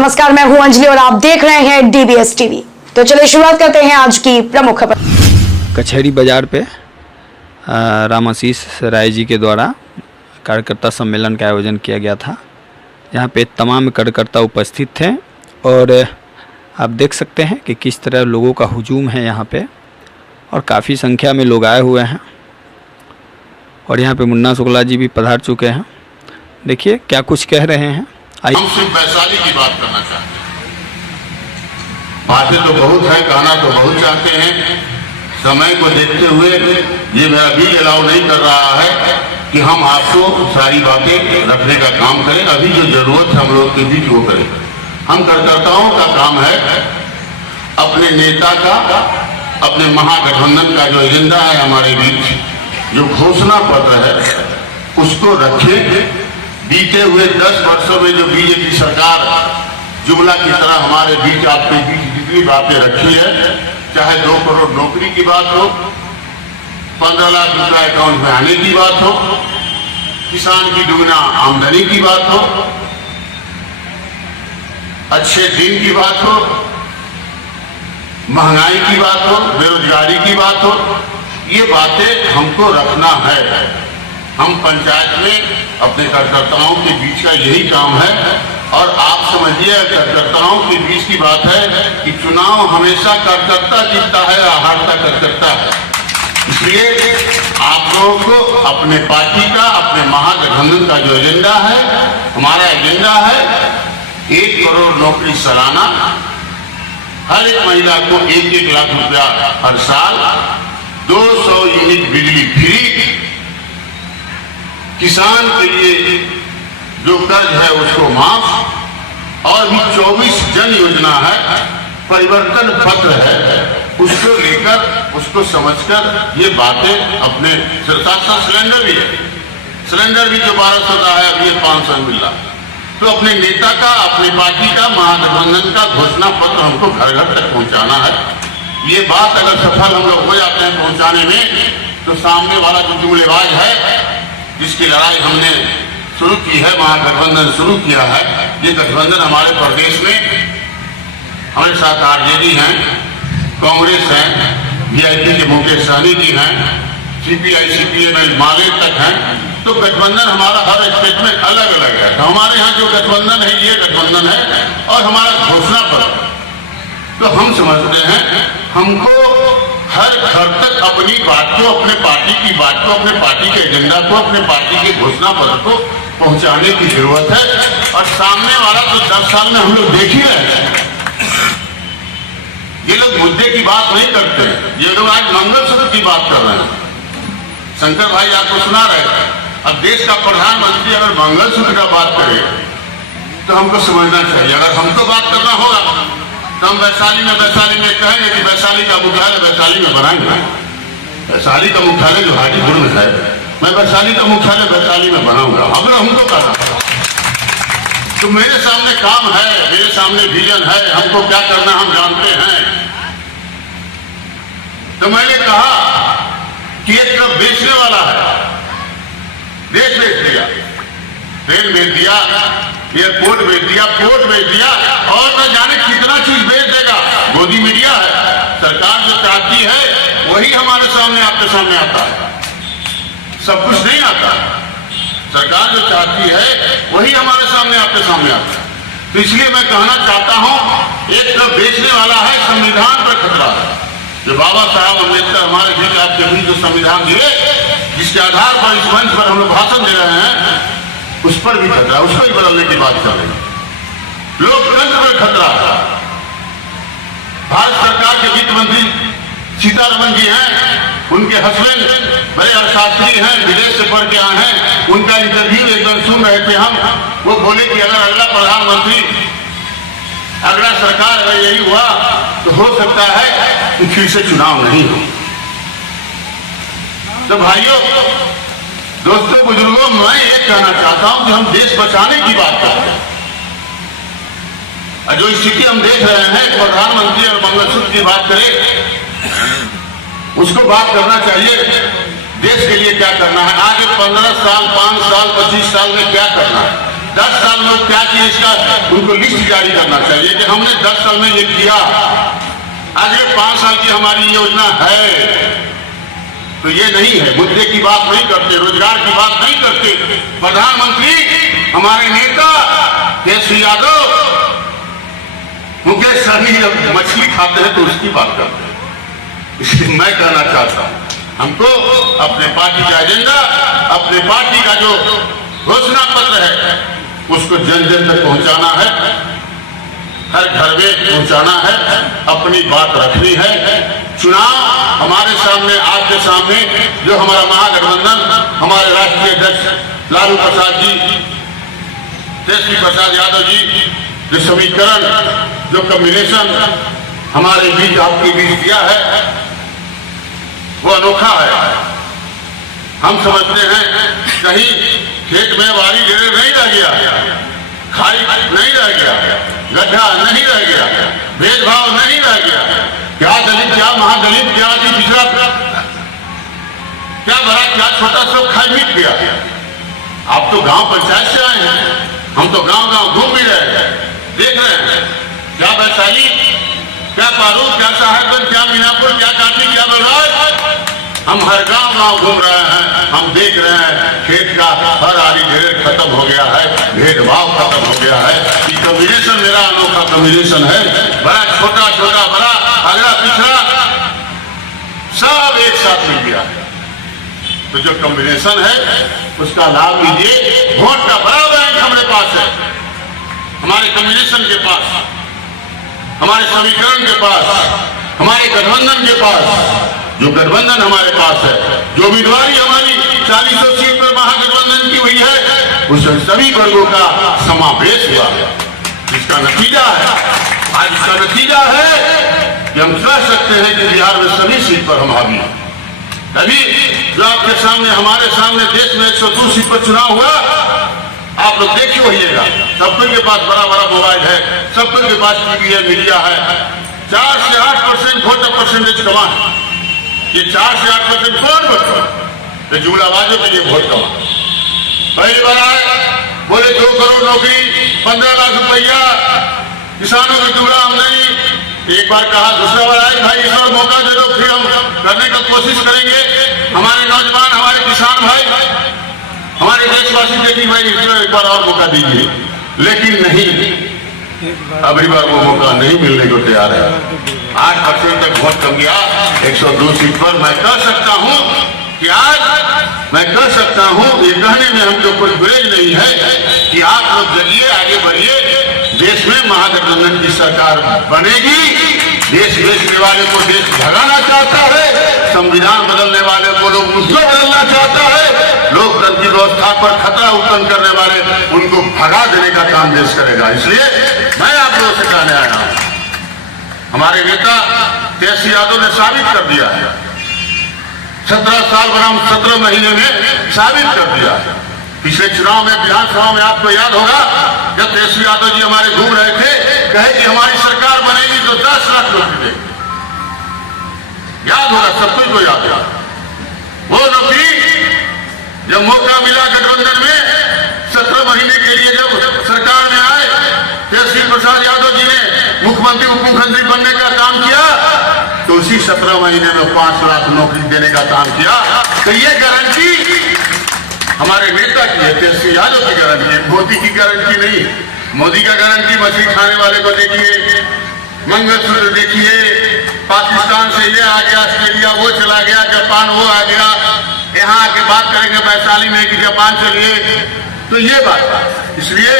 नमस्कार, मैं हूं अंजलि और आप देख रहे हैं डीबीएस टीवी। तो चलिए शुरुआत करते हैं आज की प्रमुख खबर। कचहरी बाजार पे रामाशीष राय जी के द्वारा कार्यकर्ता सम्मेलन का आयोजन किया गया था। यहाँ पे तमाम कार्यकर्ता उपस्थित थे और आप देख सकते हैं कि किस तरह लोगों का हुजूम है यहाँ पे और काफ़ी संख्या में लोग आए हुए हैं। और यहाँ पे मुन्ना शुक्ला जी भी पधार चुके हैं। देखिए क्या कुछ कह रहे हैं। हम सिर्फ वैशाली की बात करना चाहते हैं। बातें तो बहुत है, कहना तो बहुत चाहते हैं। समय को देखते हुए ये मेरा भी अलाउ नहीं कर रहा है कि हम आपको सारी बातें रखने का काम करें। अभी जो जरूरत है हम लोग के बीच वो करें। हम कार्यकर्ताओं का काम है अपने नेता का, अपने महागठबंधन का जो एजेंडा है हमारे बीच, जो घोषणा पत्र है उसको रखें। बीते हुए 10 वर्षों में जो बीजेपी सरकार जुमला की तरह हमारे बीच आपके बीच जितनी बातें रखी है, चाहे 2 करोड़ नौकरी की बात हो, 15 लाख रुपया अकाउंट में आने की बात हो, किसान की दुगना आमदनी की बात हो, अच्छे दिन की बात हो, महंगाई की बात हो, बेरोजगारी की बात हो, ये बातें हमको रखना है। हम पंचायत में अपने कार्यकर्ताओं के बीच का यही काम है। और आप समझिए कार्यकर्ताओं के बीच की बात है कि चुनाव हमेशा कार्यकर्ता जीतता है या हारता कार्यकर्ता है। इसलिए आप लोगों को अपने पार्टी का, अपने महागठबंधन का जो एजेंडा है, हमारा एजेंडा है 1 करोड़ नौकरी सालाना, हर एक महिला को 1-1 लाख रुपया हर साल, 200 यूनिट बिजली फ्री, किसान के लिए जो कर्ज है उसको माफ, और भी 24 जन योजना है, परिवर्तन पत्र है, उसको लेकर उसको समझकर ये बातें अपने साथ सिलेंडर भी है, सिलेंडर भी जो 1200 का है अभी 500 मिल रहा। तो अपने नेता का, अपनी पार्टी का, महागठबंधन का घोषणा पत्र हमको घर घर तक पहुंचाना है। ये बात अगर सफल हम लोग हो जाते हैं पहुंचाने में, तो सामने वाला जो जुमलेबाज है जिसकी लड़ाई हमने शुरू की है, महागठबंधन शुरू किया है, ये गठबंधन हमारे प्रदेश में हमारे साथ आरजेडी हैं, कांग्रेस है, वीआईपी के मुकेश सहनी जी हैं, सीपीआई सीपीएम माले तक हैं। तो गठबंधन हमारा हर स्टेट में अलग अलग है। तो हमारे यहाँ जो गठबंधन है ये गठबंधन है और हमारा घोषणा पत्र। तो हम समझते हैं हमको हर घर तक अपनी बात को, अपने पार्टी की बात को, अपने पार्टी के एजेंडा को, अपने पार्टी के घोषणा पत्र को पहुंचाने की जरूरत है। और सामने वाला तो 10 साल में हम लोग देख ही रहे हैं। ये लोग मुद्दे की बात नहीं करते, ये लोग आज मंगलसूत्र की बात कर रहे हैं। शंकर भाई आपको सुना रहे थे। अब देश का प्रधानमंत्री अगर मंगलसूत्र का बात करे तो हमको समझना चाहिए। अगर हमको बात करना होगा तो हम वैशाली में कहेंगे कि वैशाली का मुख्यालय वैशाली में बनाएंगे। वैशाली का मुख्यालय जो हाजीपुर में है, मैं वैशाली का मुख्यालय वैशाली में बनाऊंगा। अगर हमको करना तो मेरे सामने काम है, मेरे सामने विजन है, हमको क्या करना हम जानते हैं। तो मैंने कहा कि एक तरफ बेचने वाला है, देश बेच दिया, ट्रेन बेच दिया, एयरपोर्ट बेच दिया, पोर्ट बेच दिया, और न जाने कितना चीज बेच देगा। मोदी मीडिया है, सरकार जो चाहती है वही हमारे सामने, आपके सामने आता है। सब कुछ नहीं आता, सरकार जो चाहती है वही हमारे सामने, आपके सामने आता है। तो इसलिए मैं कहना चाहता हूं, एक तरफ बेचने वाला है, संविधान पर खतरा है। जो बाबा साहब अम्बेडकर हमारे बीच आपके बीच जो संविधान दिए, जिसके आधार पर इस मंच पर हम लोग भाषण दे रहे हैं, उस पर भी खतरा, उसको भी बदलने की बात कर रहे हैं। लोकतंत्र पर खतरा है। भारत सरकार के वित्त मंत्री सीतारमण जी हैं, उनके हस्बैंड बड़े अर्थशास्त्री हैं, विदेश से पढ़ के आए हैं। उनका इंटरव्यू एक बार सुन रहे थे हम, वो बोले कि अगर अगला प्रधानमंत्री, अगला सरकार अगर यही हुआ तो हो सकता है कि फिर से चुनाव नहीं हो। तो भाइयों, दोस्तों, बुजुर्गों, मैं ये कहना चाहता हूं कि हम देश बचाने की बात कर रहे हैं। जो स्थिति हम देख रहे हैं, प्रधानमंत्री और मंगलसूत्र की बात करें, उसको बात करना चाहिए। देश के लिए क्या करना है, आगे 15 साल, 5 साल, 25 साल में क्या करना है, 10 साल में क्या किया इसका उनको लिस्ट जारी करना चाहिए कि हमने 10 साल में ये किया। अगले 5 साल की हमारी योजना है, तो ये नहीं है, मुद्दे की बात नहीं करते, रोजगार की बात नहीं करते। प्रधानमंत्री हमारे नेता केसी यादव, मुकेश सहनी जब मछली खाते हैं तो उसकी बात करते हैं। इसलिए मैं कहना चाहता हूं, हमको अपने पार्टी का एजेंडा, अपने पार्टी का जो घोषणा पत्र है उसको जन जन तक पहुंचाना है, हर घर में पहुंचाना है, अपनी बात रखनी है। चुनाव हमारे सामने, आपके सामने जो हमारा महागठबंधन, हमारे राष्ट्रीय अध्यक्ष लालू प्रसाद जी, तेजस्वी प्रसाद यादव जी, जो समीकरण, जो कॉम्बिनेशन हमारे बीच, आपके बीच दिया है, वो अनोखा है। हम समझते हैं कहीं खेत में वारी गिरे नहीं रह गया, खाई नहीं रह गया, गड्ढा नहीं रह गया, भेदभाव नहीं रह गया, क्या दलित, क्या महादलित, क्या आदि पिछड़ा, क्या बड़ा, क्या छोटा, सब खाई मिट गया। आप तो गांव पंचायत से आए हैं, हम तो गांव गांव घूम भी रहे हैं, देख रहे हैं क्या वैशाली, क्या पारू, क्या साहेबगंज, क्या मीनापुर, क्या काटी, क्या बलराज, हम हर गांव गांव घूम रहे हैं, हम देख रहे हैं खेत का हर आरी ढेर खत्म हो गया है, भेदभाव खत्म हो गया है। ये कॉम्बिनेशन मेरा अनोखा कॉम्बिनेशन है, बड़ा छोटा, छोटा बड़ा, अगला पिछड़ा सब एक साथ मिल गया है। तो जो कॉम्बिनेशन है उसका लाभ लीजिए। वोट का बड़ा बैंक हमारे पास है, हमारे कॉम्बिनेशन के पास, हमारे समीकरण के पास, हमारे गठबंधन के पास, जो गठबंधन हमारे पास है, जो उम्मीदवारी हमारी 40 सीट पर महागठबंधन की हुई है, उसमें सभी वर्गों का समावेश हुआ है। इसका नतीजा है, आज इसका नतीजा है कि हम कह सकते हैं कि बिहार में सभी सीट पर हम हावी हैं। अभी जो आपके सामने, हमारे सामने देश में 102 सीट पर चुनाव हुआ, आप लोग देखिए होइएगा, सबके के पास बड़ा बड़ा मोबाइल है, सबके के पास टीवी है, मीडिया है। 4 से 8% वोट परसेंटेज कमा है। ये 4 से 8% कौन वोट, तो जुमलाबाजों के लिए वोट कमा। पहली बार आए, बोले 2 करोड़ नौकरी, 15 लाख रुपया, किसानों की जुमला आमदनी। एक बार कहा, दूसरा बार आए, भाई इस बार मौका दे दो, फिर हम करने का कोशिश करेंगे। हमारे नौजवान, हमारे किसान भाई, हमारे देशवासी देखिए भाई इसमें एक बार और मौका दीजिए, लेकिन नहीं, अगली बार वो मौका नहीं मिलने को तैयार है। 8% तक वोट कम गया 102 सीट पर। मैं कह सकता हूं कि आज मैं कह सकता हूं, ये कहने में हमको कोई गुरेज नहीं है कि आप लोग चलिए, आगे बढ़िए, देश में महागठबंधन की सरकार बनेगी। देश बेचने वाले को देश भगाना चाहता है, संविधान बदलने वाले को लोग उसको बदलना चाहता है, लोकतंत्र की व्यवस्था पर खतरा उत्पन्न करने वाले उनको भगा देने का काम देश करेगा। इसलिए मैं आप लोगों से कहने आया हूं, हमारे नेता केसी यादव ने साबित कर दिया है, 17 साल बनाम 17 महीने में साबित कर दिया है। पिछले चुनाव में, विधानसभा में आपको याद होगा, जब केसी यादव जी हमारे घूम रहे थे, कहे कि हमारी सरकार बनेगी तो 10 लाख नौकरी देगी। याद होगा, सब कुछ को याद है। वो नौकरी जब मौका मिला गठबंधन में, 17 महीने के लिए जब सरकार में आए, तेजस्वी प्रसाद यादव जी ने मुख्यमंत्री, उप मुख्यमंत्री बनने का काम किया, तो उसी 17 महीने में 5 लाख नौकरी देने का काम किया। तो ये गारंटी हमारे नेता की है, तेजस्वी यादव की गारंटी है, मोदी की गारंटी नहीं। मोदी का गारंटी मछली खाने वाले को देखिए, मंगलसूत्र देखिए, पाकिस्तान से ये आ गया, ऑस्ट्रेलिया वो चला गया, जापान वो आ गया, यहाँ आके बात करेंगे वैशाली में कि जापान चलिए, तो ये बात। इसलिए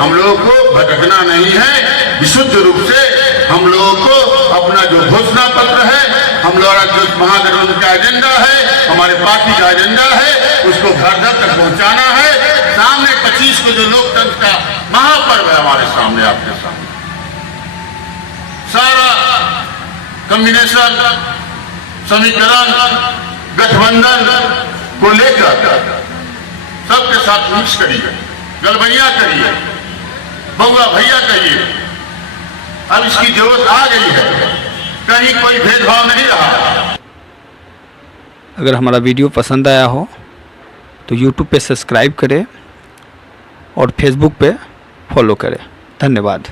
हम लोगों को भटकना नहीं है, विशुद्ध रूप से हम लोगों को अपना जो घोषणा पत्र है, हम लोगों का जो महागठबंधन का एजेंडा है, हमारे पार्टी का एजेंडा है, उसको घर घर तक पहुंचाना है। सामने 25 को जो लोकतंत्र का महापर्व है हमारे सामने, आपके सामने सारा कॉम्बिनेशन, समीकरण, गठबंधन को लेकर सबके साथ मिक्स करिए, गलबैया करिए, बउआ भैया कहिए। अब इसकी जरूरत आ गई है, कहीं कोई भेदभाव नहीं रहा। अगर हमारा वीडियो पसंद आया हो तो YouTube पे सब्सक्राइब करें और फेसबुक पे फॉलो करें। धन्यवाद।